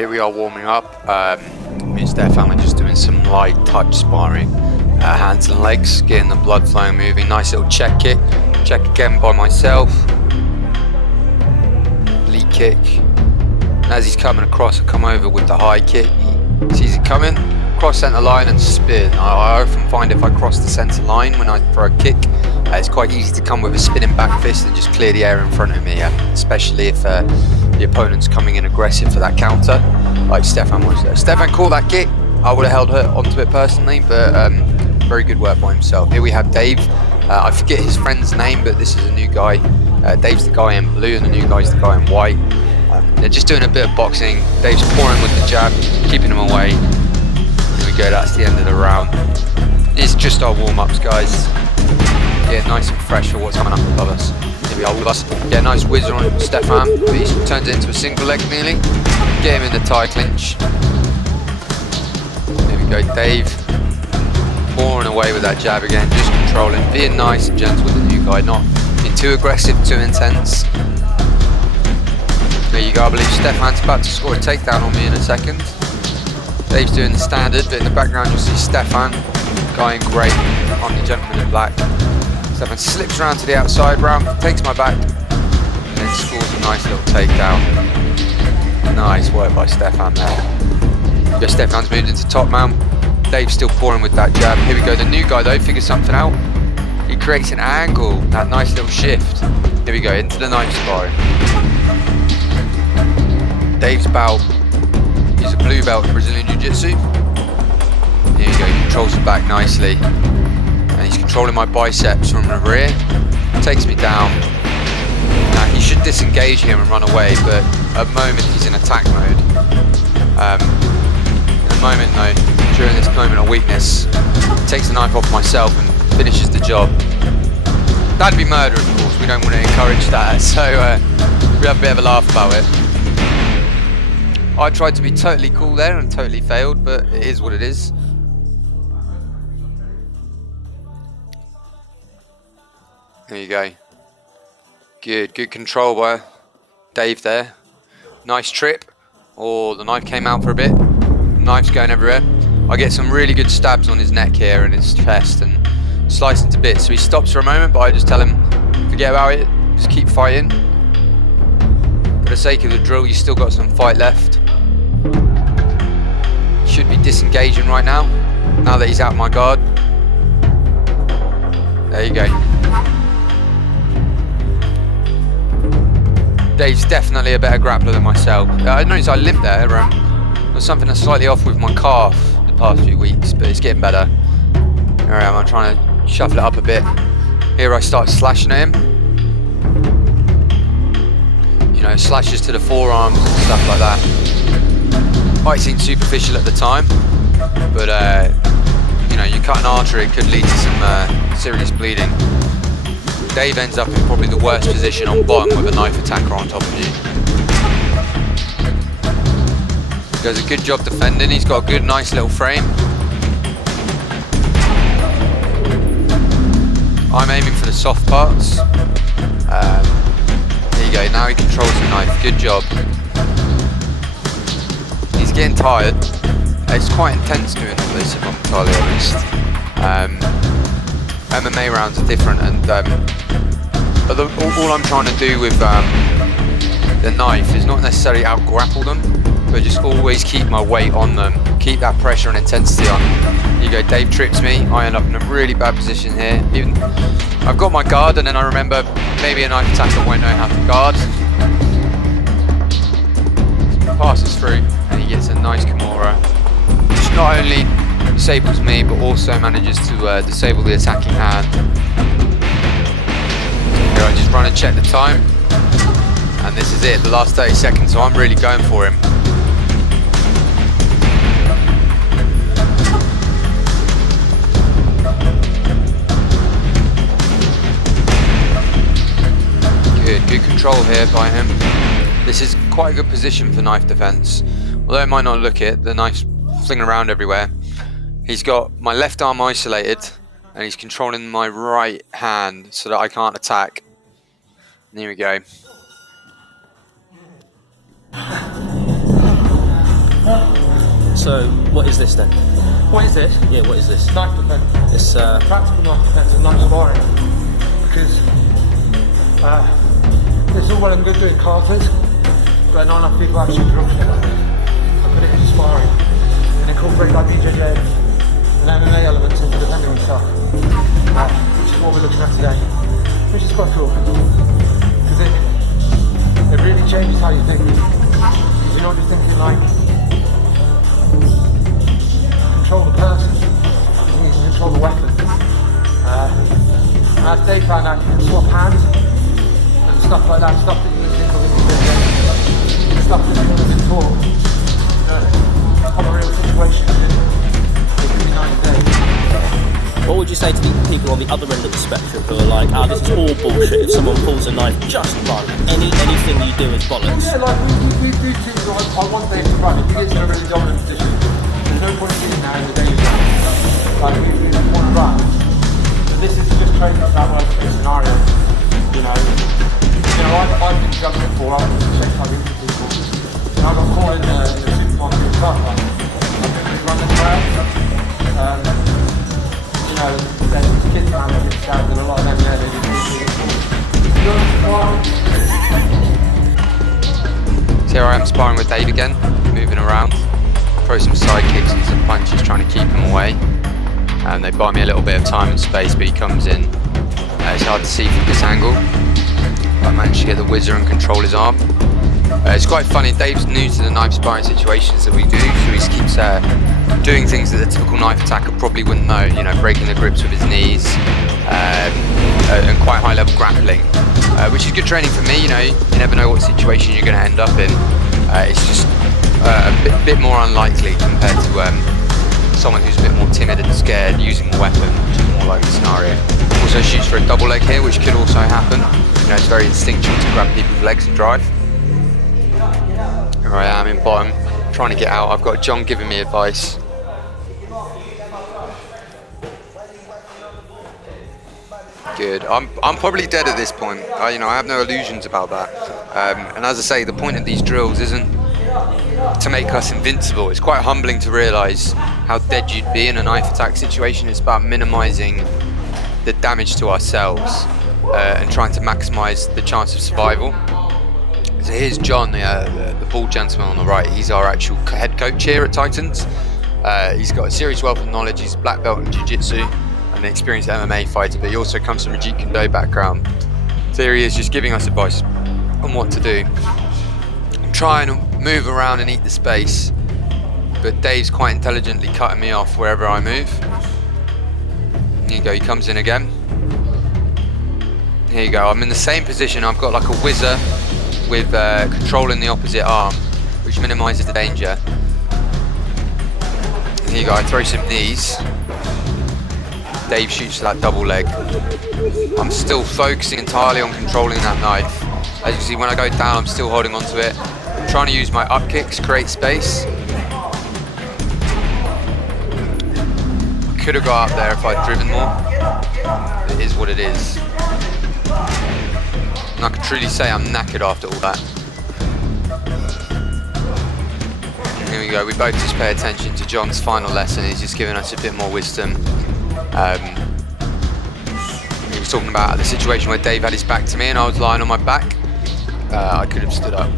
Here we are warming up. Me and Stefan are just doing some light touch sparring. Hands and legs, getting the blood flowing, moving. Nice little check kick. Check again by myself. Lead kick. And as he's coming across, I come over with the high kick. He sees it coming, cross centre line and spin. I often find if I cross the centre line when I throw a kick, it's quite easy to come with a spinning back fist and just clear the air in front of me, especially if the opponent's coming in aggressive for that counter, like Stefan was there. Stefan caught that kick. I would have held her onto it personally, but very good work by himself. Here we have Dave. I forget his friend's name, but this is a new guy. Dave's the guy in blue and the new guy's the guy in white. They're just doing a bit of boxing. Dave's pouring with the jab, keeping him away. Here we go, that's the end of the round. It's just our warm-ups, guys. Get nice and fresh for what's coming up above us. Here we are, all of us. Get a nice whizzer on Stefan. He turns it into a single leg nearly. Get him in the tie clinch. Here we go, Dave. Pouring away with that jab again, just controlling. Being nice and gentle with the new guy, not being too aggressive, too intense. There you go, I believe Stefan's about to score a takedown on me in a second. Dave's doing the standard, but in the background you'll see Stefan, guy in grey, on the gentleman in black. Stefan slips around to the outside, round, takes my back, and then scores a nice little takedown. Nice work by Stefan there. Just Stefan's moved into top mount. Dave's still pouring with that jab. Here we go, the new guy though figures something out. He creates an angle, that nice little shift. Here we go, into the knife sparring. Dave's belt, he's a blue belt in Brazilian Jiu-Jitsu. Here you go, he controls the back nicely. And he's controlling my biceps from the rear. Takes me down. Now he should disengage here and run away, but at the moment he's in attack mode. At the moment though, during this moment of weakness, takes the knife off myself and finishes the job. That'd be murder, of course. We don't want to encourage that, so we have a bit of a laugh about it. I tried to be totally cool there and totally failed, but it is what it is. There you go. Good control by Dave there. Nice trip. Oh, the knife came out for a bit. The knife's going everywhere. I get some really good stabs on his neck here and his chest and slice into bits. So he stops for a moment, but I just tell him, forget about it, just keep fighting. For the sake of the drill, you still got some fight left. Should be disengaging right now that he's out of my guard. There you go. Dave's definitely a better grappler than myself. I noticed I limped there. There's something that's slightly off with my calf the past few weeks, but it's getting better. Here I am, I'm trying to shuffle it up a bit. Here I start slashing at him. You know, slashes to the forearms and stuff like that. Might seem superficial at the time, but you know, you cut an artery, it could lead to some serious bleeding. Dave ends up in probably the worst position on bottom with a knife attacker on top of you. He does a good job defending, he's got a good nice little frame. I'm aiming for the soft parts. There you go, now he controls the knife, good job. He's getting tired. It's quite intense doing all this, if I'm entirely honest. MMA rounds are different, and but all I'm trying to do with the knife is not necessarily out-grapple them, but just always keep my weight on them, keep that pressure and intensity on. Here you go, Dave trips me, I end up in a really bad position here. Even I've got my guard, and then I remember maybe a knife attacker won't know how to guard. Passes through, and he gets a nice Kimura, which not only disables me, but also manages to disable the attacking hand. Here I just run and check the time, and this is it, the last 30 seconds, so I'm really going for him. Good control here by him. This is quite a good position for knife defense. Although it might not look it, the knife's flinging around everywhere. He's got my left arm isolated, and he's controlling my right hand so that I can't attack. And here we go. So, what is this then? What is this? Yeah, what is this? Knife defense. It's Practical knife defense and knife sparring. Because it's all well and good doing katas, but not enough people actually drill shit like this. I put it into sparring and incorporate like BJJ and MMA elements into defending stuff, which is what we're looking at today, which is quite cool. Because it really changes how you think. Because you're not just thinking like control the person, you can control the weapon. And as Dave found out, you can swap hands and stuff like that, stuff that you can think of in the game, stuff that you can talk. On a real situation, it could be 90 days. What would you say to the people on the other end of the spectrum who are like, this is all bullshit, if someone pulls a knife, just run. Anything you do is bollocks. Yeah, like we do things like I want Dave to run. If he gets in a really dominant position, there's no point in being now in the danger zone. Like we just want to run. And this is just training for that worst case scenario. I've been jumped before, I've been checked how people. And I got caught in the supermarket with car park. I couldn't run the crowd. There's these kids around that get stabbed, and a lot of them there, they So here I am sparring with Dave again, moving around, throw some side kicks and some punches trying to keep him away. And they buy me a little bit of time and space, but he comes in. It's hard to see from this angle. I managed to get the whizzer and control his arm. It's quite funny, Dave's new to the knife sparring situations that we do, so he keeps doing things that a typical knife attacker probably wouldn't know, breaking the grips with his knees, and quite high level grappling, which is good training for me. You never know what situation you're going to end up in. It's just a bit more unlikely compared to someone who's a bit more timid and scared using a weapon, which is more likely scenario. Also shoots for a double leg here, which could also happen. It's very instinctual to grab people's legs and drive. Here I am in bottom, trying to get out. I've got John giving me advice. Good. I'm probably dead at this point. I have no illusions about that. And as I say, the point of these drills isn't to make us invincible. It's quite humbling to realise how dead you'd be in a knife attack situation. It's about minimising the damage to ourselves and trying to maximise the chance of survival. So here's John, the bald gentleman on the right. He's our actual head coach here at Titans. He's got a serious wealth of knowledge. He's a black belt in jiu-jitsu and an experienced MMA fighter, but he also comes from a Jeet Kune Do background. So here he is just giving us advice on what to do. I'm trying to move around and eat the space, but Dave's quite intelligently cutting me off wherever I move. Here you go, he comes in again. Here you go, I'm in the same position. I've got like a whizzer with controlling the opposite arm, which minimises the danger. And here you go, I throw some knees. Dave shoots that double leg. I'm still focusing entirely on controlling that knife. As you can see, when I go down, I'm still holding onto it. I'm trying to use my up kicks, create space. I could have got up there if I'd driven more. It is what it is. And I can truly say I'm knackered after all that. And here we go, we both just pay attention to John's final lesson. He's just giving us a bit more wisdom. He was talking about the situation where Dave had his back to me and I was lying on my back. I could have stood up.